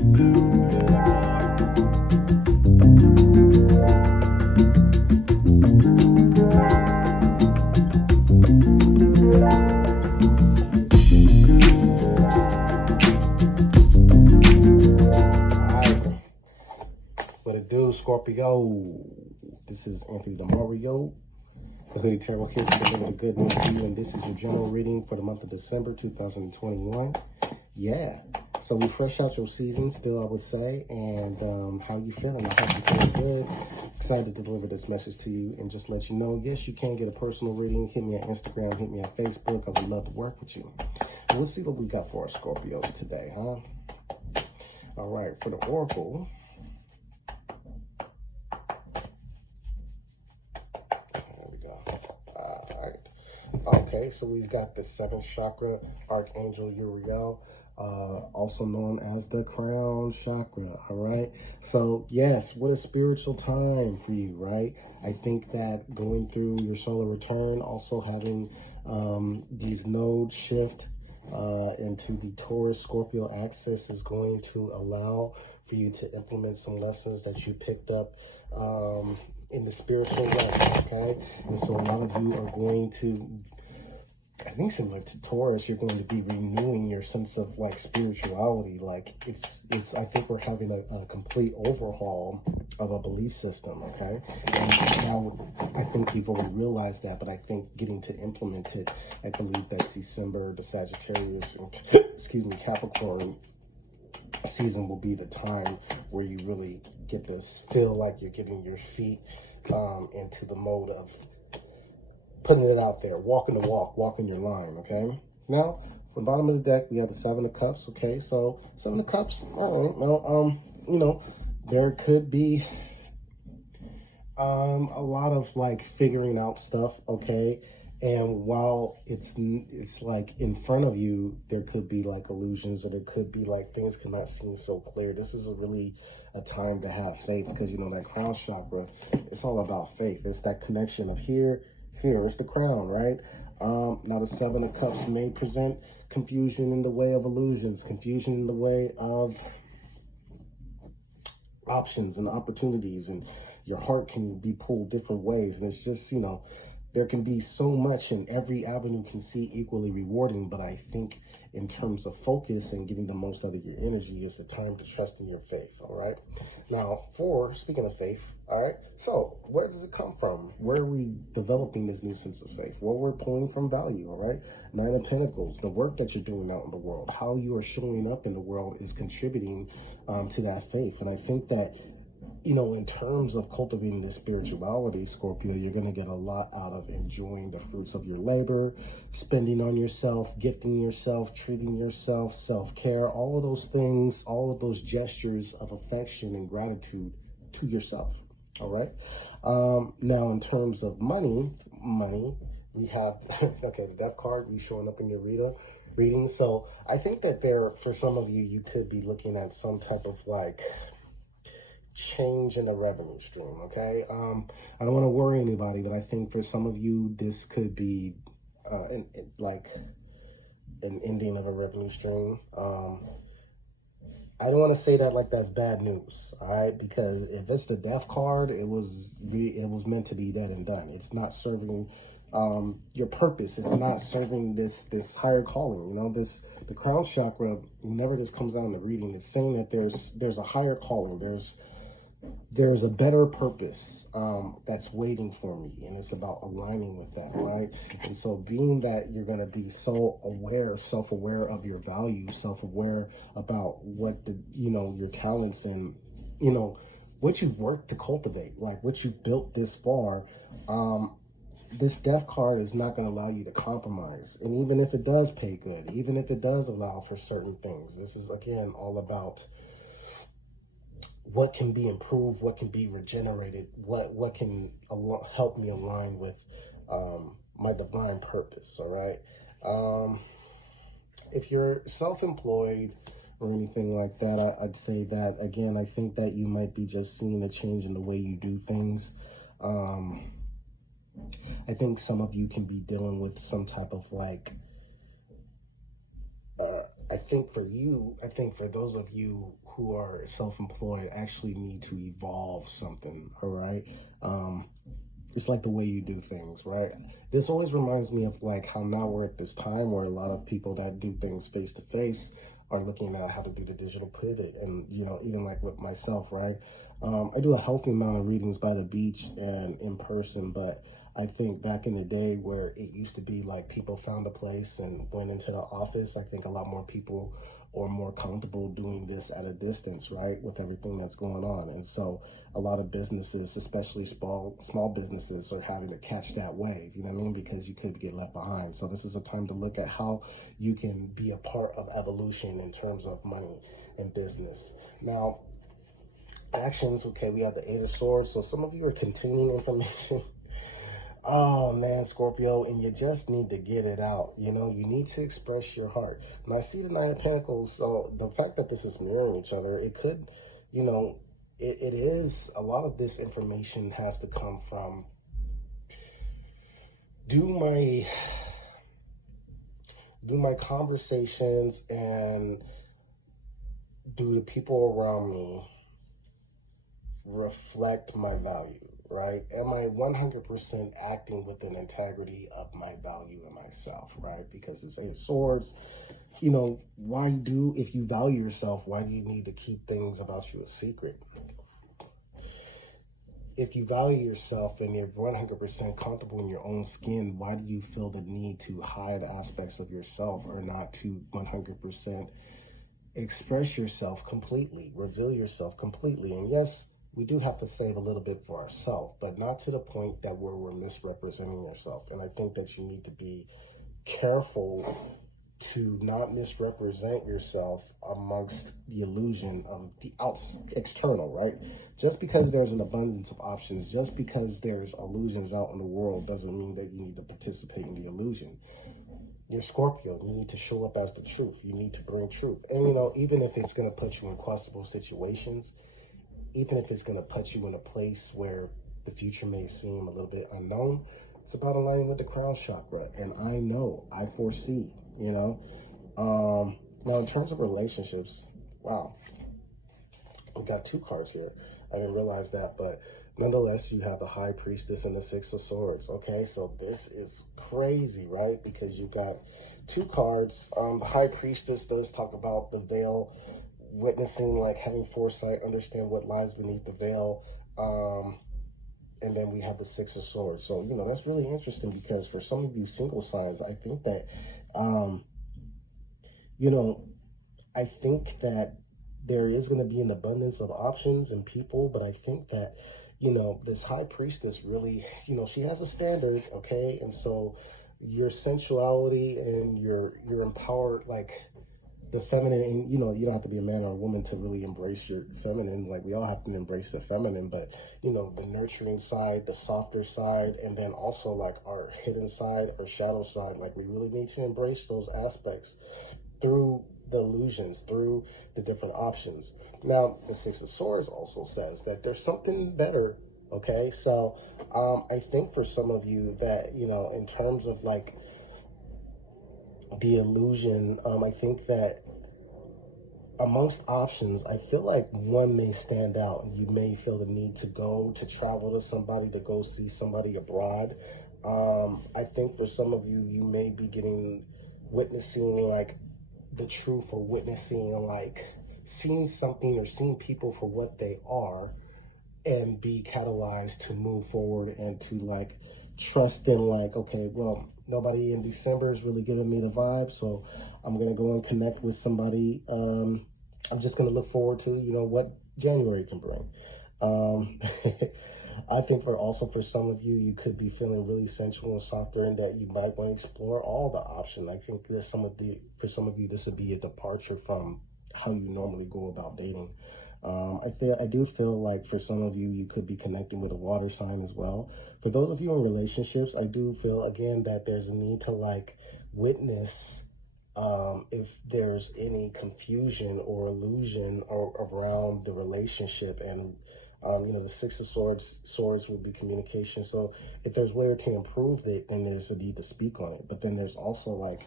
What it do, Scorpio? This is Anthony DeMario, the HoodyTarot here to deliver the good news to you, and this is your general reading for the month of December 2021. Yeah, so we fresh out your season still, I would say, and how you feeling? I hope you're feeling good. Excited to deliver this message to you and just let you know, yes, you can get a personal reading. Hit me on Instagram, hit me on Facebook. I would love to work with you. And we'll see what we got for our Scorpios today, huh? All right, for the Oracle. Okay, so we've got the 7th chakra, Archangel Uriel, also known as the crown chakra, all right? So, yes, what a spiritual time for you, right? I think that going through your solar return, also having these nodes shift into the Taurus Scorpio axis is going to allow for you to implement some lessons that you picked up in the spiritual realm, okay? And so a lot of you are going to, I think similar to Taurus, you're going to be renewing your sense of like spirituality. Like it's I think we're having a complete overhaul of a belief system, okay? And now I think you've already realized that, but I think getting to implement it, I believe that's December, the Sagittarius, and, excuse me, Capricorn season will be the time where you really get this feel like you're getting your feet into the mode of putting it out there, walking the walk, walking your line, okay? Now, from the bottom of the deck, we have the 7 of Cups, okay? So, 7 of Cups, all right, well, you know, there could be a lot of, like, figuring out stuff, okay? And while it's like in front of you, there could be like illusions, or there could be like things cannot seem so clear. This is really a time to have faith, because, you know, that crown chakra, it's all about faith. It's that connection of here, it's the crown, right? Now the 7 of Cups may present confusion in the way of illusions, confusion in the way of options and opportunities, and your heart can be pulled different ways. And it's just, you know, there can be so much, and every avenue can see equally rewarding. But I think in terms of focus and getting the most out of your energy, is the time to trust in your faith, all right? Now, speaking of faith, all right, so where does it come from? Where are we developing this new sense of faith? Well, we're pulling from value, all right? 9 of Pentacles, the work that you're doing out in the world, how you are showing up in the world is contributing to that faith. And I think that, you know, in terms of cultivating this spirituality, Scorpio, you're going to get a lot out of enjoying the fruits of your labor, spending on yourself, gifting yourself, treating yourself, self-care, all of those things, all of those gestures of affection and gratitude to yourself, all right? Now, in terms of money, we have, okay, the Death card, you showing up in your reading. So I think that for some of you, you could be looking at some type of like change in the revenue stream, okay? I don't want to worry anybody, but I think for some of you, this could be like an ending of a revenue stream. I don't want to say that like that's bad news, all right? Because if it's the Death card, it was meant to be dead and done. It's not serving your purpose. It's not serving this higher calling. You know, the crown chakra, whenever this comes out in the reading, it's saying that there's a higher calling. There's a better purpose that's waiting for me, and it's about aligning with that, right? And so being that you're going to be so self-aware of your value, self-aware about what your talents and, you know, what you've worked to cultivate, like what you've built this far, this Death card is not going to allow you to compromise. And even if it does pay good, even if it does allow for certain things, this is, again, all about what can be improved, what can be regenerated, what can help me align with my divine purpose, all right? If you're self-employed or anything like that, I'd say that, again, I think that you might be just seeing a change in the way you do things. I think some of you can be dealing with some type of like I think for you, I think for those of you who are self-employed, actually need to evolve something, all right? It's like the way you do things, right? This always reminds me of like how now we're at this time where a lot of people that do things face to face are looking at how to do the digital pivot. And, you know, even like with myself, right? I do a healthy amount of readings by the beach and in person, but I think back in the day where it used to be like people found a place and went into the office, I think a lot more people are more comfortable doing this at a distance, right, with everything that's going on. And so a lot of businesses, especially small businesses, are having to catch that wave, you know what I mean, because you could get left behind. So this is a time to look at how you can be a part of evolution in terms of money and business. Now, actions, okay, we have the Eight of Swords. So some of you are containing information. Oh man, Scorpio, and you just need to get it out. You know, you need to express your heart. And I see the Nine of Pentacles, so the fact that this is mirroring each other, it could, you know, it is, a lot of this information has to come from, do my conversations and do the people around me reflect my value? Right? Am I 100% acting with an integrity of my value and myself, right? Because it's Eight of Swords, you know, if you value yourself, why do you need to keep things about you a secret? If you value yourself and you're 100% comfortable in your own skin, why do you feel the need to hide aspects of yourself or not to 100% express yourself completely, reveal yourself completely? And yes, we do have to save a little bit for ourselves, but not to the point that where we're misrepresenting yourself. And I think that you need to be careful to not misrepresent yourself amongst the illusion of the external, right? Just because there's an abundance of options, just because there's illusions out in the world, doesn't mean that you need to participate in the illusion. You're Scorpio. You need to show up as the truth. You need to bring truth. And, you know, even if it's going to put you in questionable situations, even if it's going to put you in a place where the future may seem a little bit unknown, it's about aligning with the crown chakra. And I foresee, you know. Now, in terms of relationships, wow, we got two cards here. I didn't realize that, but nonetheless, you have the High Priestess and the Six of Swords. Okay, so this is crazy, right? Because you got two cards. The High Priestess does talk about the veil, witnessing, like having foresight, understand what lies beneath the veil. And then we have the Six of Swords. So, you know, that's really interesting because for some of you single signs, I think that, you know, I think that there is going to be an abundance of options and people, but I think that, you know, this High Priestess really, you know, she has a standard, okay? And so your sensuality and your empowered, like, the feminine, and you know, you don't have to be a man or a woman to really embrace your feminine. Like, we all have to embrace the feminine, but you know, the nurturing side, the softer side, and then also like our hidden side or shadow side, like we really need to embrace those aspects through the illusions, through the different options. Now, the Six of Swords also says that there's something better. Okay, so I think for some of you that, you know, in terms of like the illusion, I think that amongst options, I feel like one may stand out. You may feel the need to travel to somebody, to go see somebody abroad. I think for some of you, you may be witnessing like the truth, or witnessing like seeing something or seeing people for what they are, and be catalyzed to move forward and to like trust in like, okay, well, nobody in December is really giving me the vibe, so I'm going to go and connect with somebody. I'm just going to look forward to, you know, what January can bring. I think for some of you, you could be feeling really sensual and softer, and that you might want to explore all the options. I think for some of you, this would be a departure from how you normally go about dating. I do feel like for some of you, you could be connecting with a water sign as well. For those of you in relationships, I do feel again that there's a need to like witness if there's any confusion or illusion around the relationship. And you know, the Six of Swords would be communication. So if there's way to improve it, then there's a need to speak on it. But then there's also like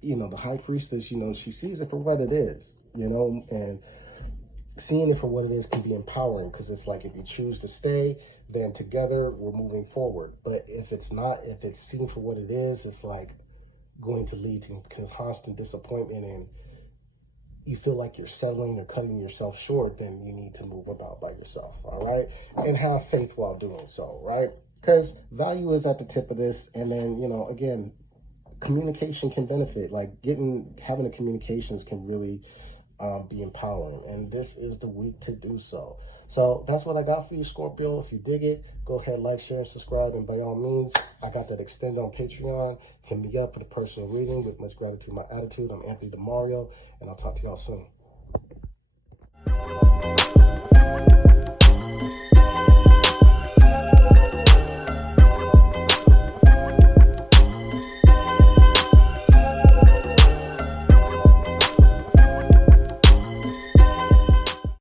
you know, the high priestess, you know, she sees it for what it is, you know, and seeing it for what it is can be empowering, because it's like, if you choose to stay, then together we're moving forward. But if it's not, if it's seen for what it is, it's like going to lead to constant disappointment, and you feel like you're settling or cutting yourself short, then you need to move about by yourself, all right? And have faith while doing so, right? Because value is at the tip of this. And then, you know, again, communication can benefit. Like having the communications can really be empowering. And this is the week to do so. So that's what I got for you, Scorpio. If you dig it, go ahead, like, share, and subscribe. And by all means, I got that extended on Patreon. Hit me up for the personal reading. With much gratitude, my attitude. I'm Anthony DeMario, and I'll talk to y'all soon.